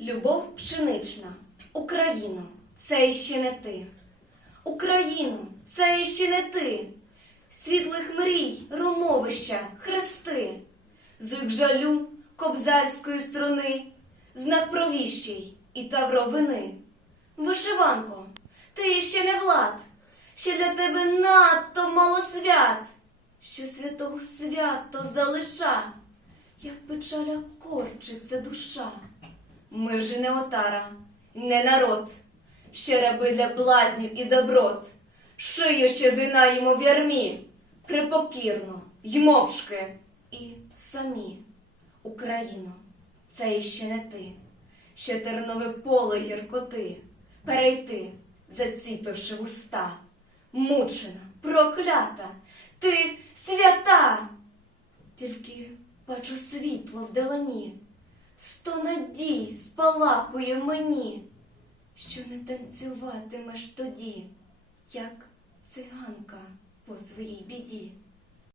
Любов пшенична, Україно, це іще не ти. Україно, це іще не ти. Світлих мрій, ромовища, хрести, зуйк жалю кобзарської струни, знак провіщий і тавровини. Вишиванко, ти іще не влад, ще для тебе надто мало свят, що святого свято залиша, як печаля корчиться душа. Ми ж не отара, не народ, ще раби для блазнів і заброд. Шию ще зинаємо в ярмі, припокірно й мовчки, і самі. Україно, це іще не ти, ще тернове поле гіркоти, перейти, заціпивши вуста, мучена, проклята, ти свята. Тільки бачу світло вдалині, сто надій спалахує мені, що не танцюватимеш тоді, як циганка по своїй біді.